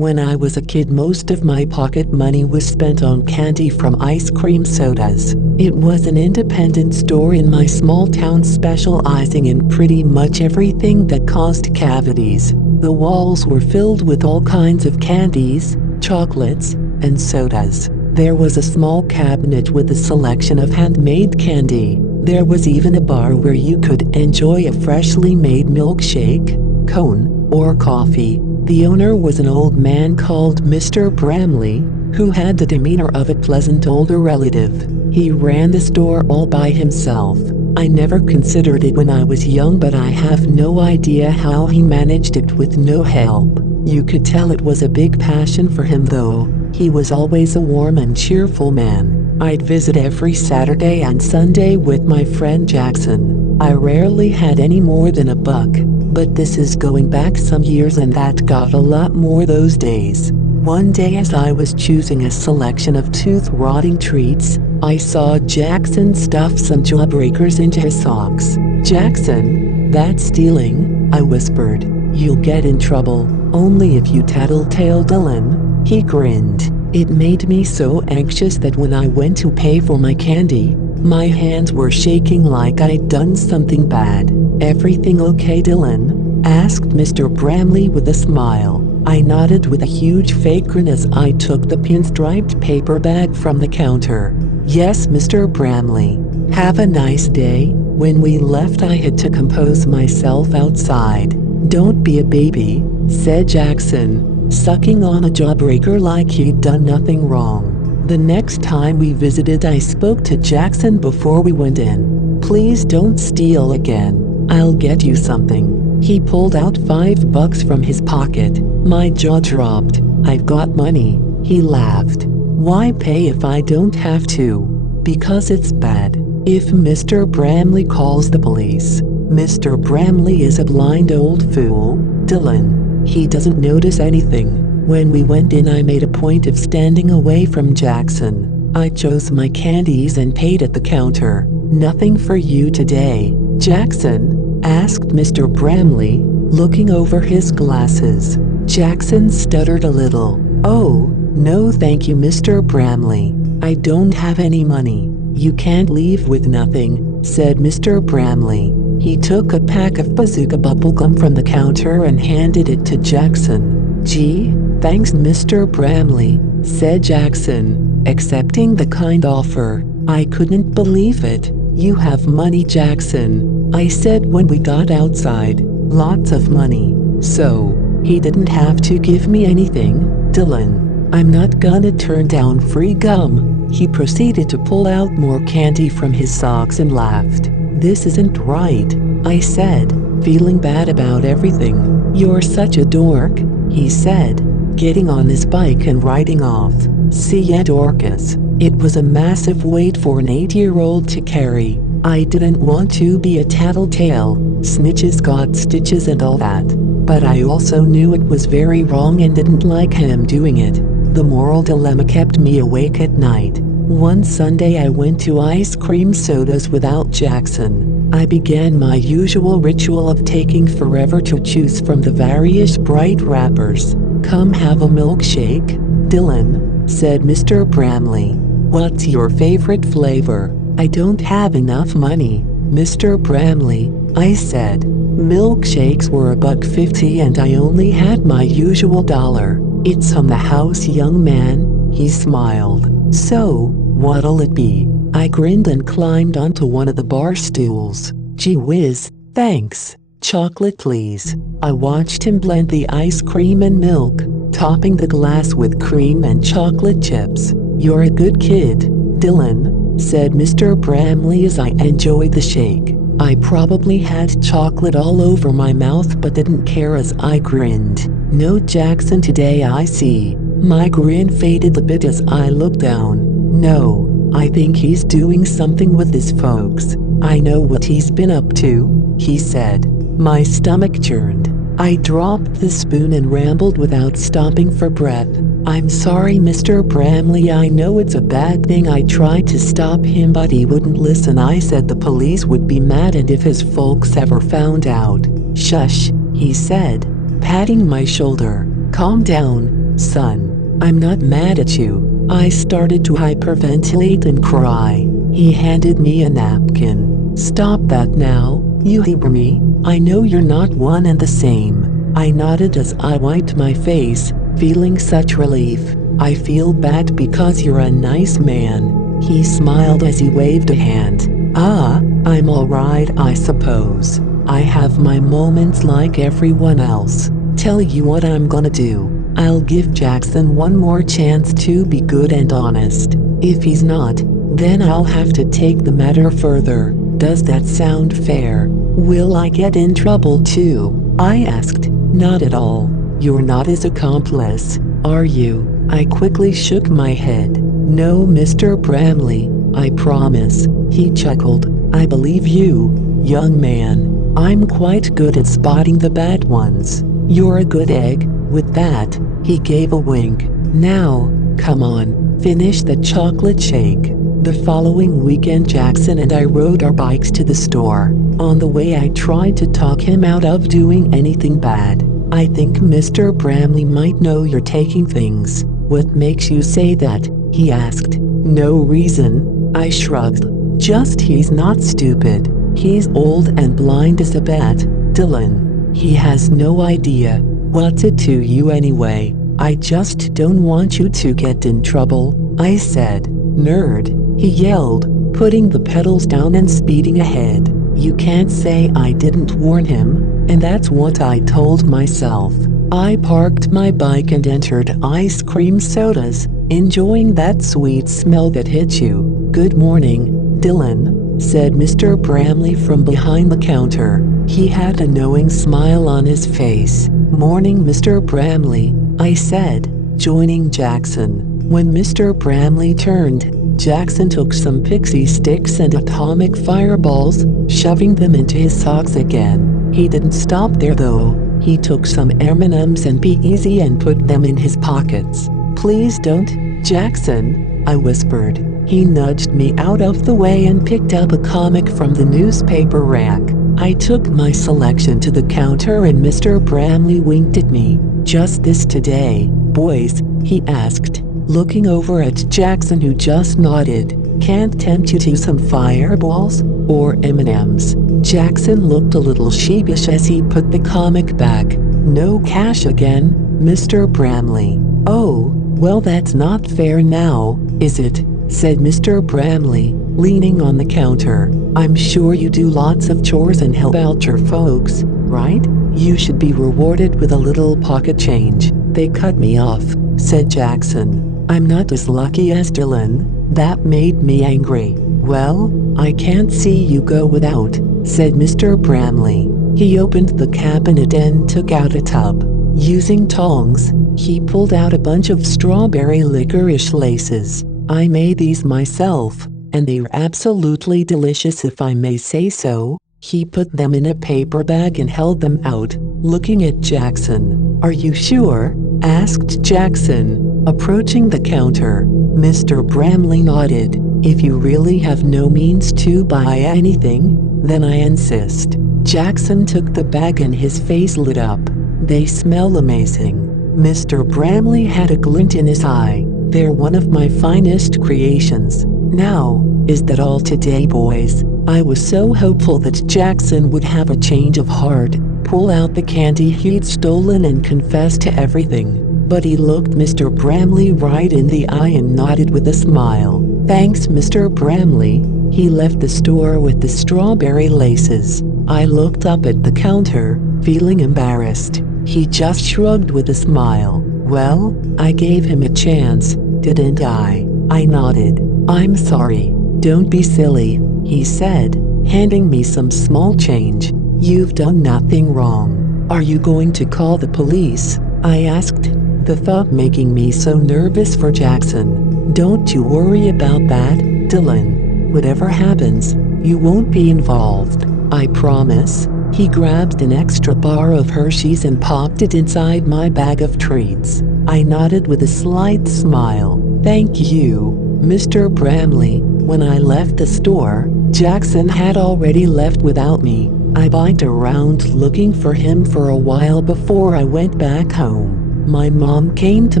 When I was a kid, most of my pocket money was spent on candy from ice cream sodas. It was an independent store in my small town specializing in pretty much everything that caused cavities. The walls were filled with all kinds of candies, chocolates, and sodas. There was a small cabinet with a selection of handmade candy. There was even a bar where you could enjoy a freshly made milkshake, cone, or coffee. The owner was an old man called Mr. Bramley, who had the demeanor of a pleasant older relative. He ran the store all by himself. I never considered it when I was young, but I have no idea how he managed it with no help. You could tell it was a big passion for him though. He was always a warm and cheerful man. I'd visit every Saturday and Sunday with my friend Jackson. I rarely had any more than $1, but this is going back some years and that got a lot more those days. One day as I was choosing a selection of tooth-rotting treats, I saw Jackson stuff some jawbreakers into his socks. "Jackson, that's stealing," I whispered. "You'll get in trouble, only if you tattletale Dylan." He grinned. It made me so anxious that when I went to pay for my candy, my hands were shaking like I'd done something bad. "Everything okay, Dylan?" asked Mr. Bramley with a smile. I nodded with a huge fake grin as I took the pinstriped paper bag from the counter. "Yes, Mr. Bramley. Have a nice day." When we left, I had to compose myself outside. "Don't be a baby," said Jackson, sucking on a jawbreaker like he'd done nothing wrong. The next time we visited, I spoke to Jackson before we went in. "Please don't steal again. I'll get you something." He pulled out $5 from his pocket. My jaw dropped. "I've got money," he laughed. "Why pay if I don't have to?" "Because it's bad. If Mr. Bramley calls the police." "Mr. Bramley is a blind old fool, Dylan. He doesn't notice anything." When we went in, I made a point of standing away from Jackson. I chose my candies and paid at the counter. "Nothing for you today, Jackson?" asked Mr. Bramley, looking over his glasses. Jackson stuttered a little. "Oh, no thank you, Mr. Bramley. I don't have any money." "You can't leave with nothing," said Mr. Bramley. He took a pack of Bazooka bubblegum from the counter and handed it to Jackson. "Gee, thanks, Mr. Bramley," said Jackson, accepting the kind offer. I couldn't believe it. "You have money, Jackson," I said when we got outside. "Lots of money." "So, he didn't have to give me anything, Dylan. I'm not gonna turn down free gum." He proceeded to pull out more candy from his socks and laughed. "This isn't right," I said, feeling bad about everything. "You're such a dork," he said, getting on his bike and riding off. "See ya, Dorcas." It was a massive weight for an 8-year-old to carry. I didn't want to be a tattletale, snitches got stitches and all that. But I also knew it was very wrong and didn't like him doing it. The moral dilemma kept me awake at night. One Sunday I went to ice cream sodas without Jackson. I began my usual ritual of taking forever to choose from the various bright wrappers. "Come have a milkshake, Dylan," said Mr. Bramley. "What's your favorite flavor?" "I don't have enough money, Mr. Bramley," I said. Milkshakes were $1.50 and I only had my usual $1. "It's on the house, young man," he smiled. "So, what'll it be?" I grinned and climbed onto one of the bar stools. "Gee whiz, thanks. Chocolate please." I watched him blend the ice cream and milk, topping the glass with cream and chocolate chips. "You're a good kid, Dylan," said Mr. Bramley as I enjoyed the shake. I probably had chocolate all over my mouth but didn't care as I grinned. "No Jackson today, I see." My grin faded a bit as I looked down. "No, I think he's doing something with his folks. I know what he's been up to," he said. My stomach churned. I dropped the spoon and rambled without stopping for breath. "I'm sorry, Mr. Bramley, I know it's a bad thing. I tried to stop him but he wouldn't listen. I said the police would be mad and if his folks ever found out." "Shush," he said, patting my shoulder. "Calm down, Son, I'm not mad at you. I started to hyperventilate and cry. He handed me a napkin. Stop that now, you hear me? I know you're not one and the same. I nodded as I wiped my face, feeling such relief. I feel bad because you're a nice man. He smiled as he waved a hand. Ah, I'm alright I suppose. I have my moments like everyone else. Tell you what I'm gonna do. I'll give Jackson one more chance to be good and honest. If he's not, then I'll have to take the matter further. Does that sound fair? Will I get in trouble too? I asked. Not at all. You're not his accomplice, are you? I quickly shook my head. No, Mr. Bramley, I promise. He chuckled. I believe you, young man. I'm quite good at spotting the bad ones. You're a good egg. With that, he gave a wink. Now, come on, finish the chocolate shake. The following weekend Jackson and I rode our bikes to the store. On the way I tried to talk him out of doing anything bad. I think Mr. Bramley might know you're taking things. What makes you say that? He asked. No reason, I shrugged. Just he's not stupid. He's old and blind as a bat, Dylan. He has no idea. What's it to you anyway? I just don't want you to get in trouble, I said. Nerd, he yelled, putting the pedals down and speeding ahead. You can't say I didn't warn him, and that's what I told myself. I parked my bike and entered ice cream sodas, enjoying that sweet smell that hit you. Good morning, Dylan, said Mr. Bramley from behind the counter. He had a knowing smile on his face. Morning, Mr. Bramley, I said, joining Jackson. When Mr. Bramley turned, Jackson took some pixie sticks and atomic fireballs, shoving them into his socks again. He didn't stop there though. He took some M&Ms and Be Easy and put them in his pockets. Please don't, Jackson, I whispered. He nudged me out of the way and picked up a comic from the newspaper rack. I took my selection to the counter and Mr. Bramley winked at me. Just this today, boys, he asked, looking over at Jackson who just nodded. Can't tempt you to some fireballs or M&Ms? Jackson looked a little sheepish as he put the comic back. No cash again, Mr. Bramley. Oh, well that's not fair now, is it? Said Mr. Bramley, leaning on the counter. I'm sure you do lots of chores and help out your folks, right? You should be rewarded with a little pocket change. They cut me off, said Jackson. I'm not as lucky as Dylan. That made me angry. Well, I can't see you go without, said Mr. Bramley. He opened the cabinet and took out a tub. Using tongs, he pulled out a bunch of strawberry licorice laces. I made these myself, and they're absolutely delicious if I may say so. He put them in a paper bag and held them out, looking at Jackson. Are you sure? Asked Jackson, approaching the counter. Mr. Bramley nodded. If you really have no means to buy anything, then I insist. Jackson took the bag and his face lit up. They smell amazing. Mr. Bramley had a glint in his eye. They're one of my finest creations. Now, is that all today, boys? I was so hopeful that Jackson would have a change of heart, pull out the candy he'd stolen and confess to everything. But he looked Mr. Bramley right in the eye and nodded with a smile. Thanks, Mr. Bramley. He left the store with the strawberry laces. I looked up at the counter, feeling embarrassed. He just shrugged with a smile. Well, I gave him a chance, didn't I? I nodded. I'm sorry. Don't be silly, he said, handing me some small change. You've done nothing wrong. Are you going to call the police? I asked, the thought making me so nervous for Jackson. Don't you worry about that, Dylan. Whatever happens, you won't be involved. I promise. He grabbed an extra bar of Hershey's and popped it inside my bag of treats. I nodded with a slight smile. Thank you, Mr. Bramley. When I left the store, Jackson had already left without me. I biked around looking for him for a while before I went back home. My mom came to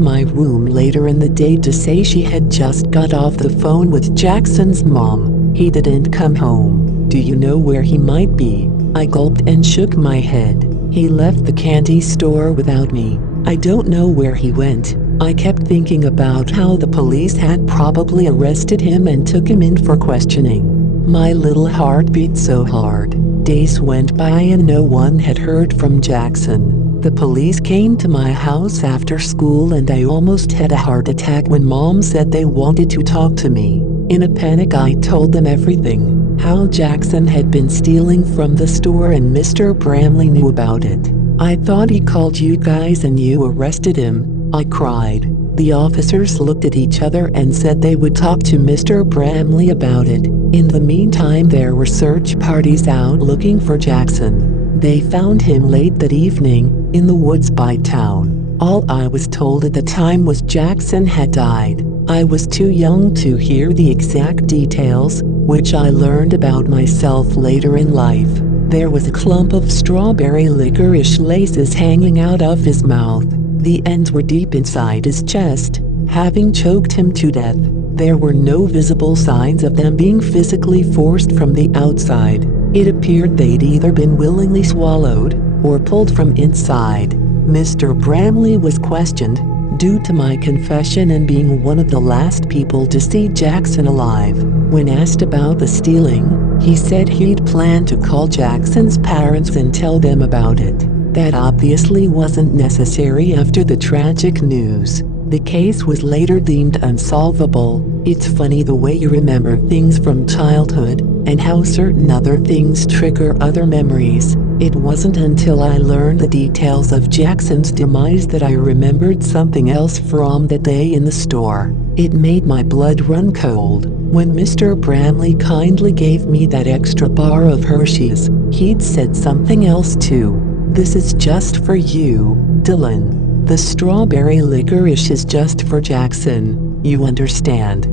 my room later in the day to say she had just got off the phone with Jackson's mom. He didn't come home. Do you know where he might be? I gulped and shook my head. He left the candy store without me. I don't know where he went. I kept thinking about how the police had probably arrested him and took him in for questioning. My little heart beat so hard. Days went by and no one had heard from Jackson. The police came to my house after school and I almost had a heart attack when Mom said they wanted to talk to me. In a panic I told them everything. How Jackson had been stealing from the store and Mr. Bramley knew about it. I thought he called you guys and you arrested him, I cried. The officers looked at each other and said they would talk to Mr. Bramley about it. In the meantime there were search parties out looking for Jackson. They found him late that evening, in the woods by town. All I was told at the time was Jackson had died. I was too young to hear the exact details, which I learned about myself later in life. There was a clump of strawberry licorice laces hanging out of his mouth. The ends were deep inside his chest, having choked him to death. There were no visible signs of them being physically forced from the outside. It appeared they'd either been willingly swallowed, or pulled from inside. Mr. Bramley was questioned, due to my confession and being one of the last people to see Jackson alive. When asked about the stealing, he said he'd planned to call Jackson's parents and tell them about it. That obviously wasn't necessary after the tragic news. The case was later deemed unsolvable. It's funny the way you remember things from childhood, and how certain other things trigger other memories. It wasn't until I learned the details of Jackson's demise that I remembered something else from that day in the store. It made my blood run cold. When Mr. Bramley kindly gave me that extra bar of Hershey's, he'd said something else too. This is just for you, Dylan. The strawberry licorice is just for Jackson, you understand.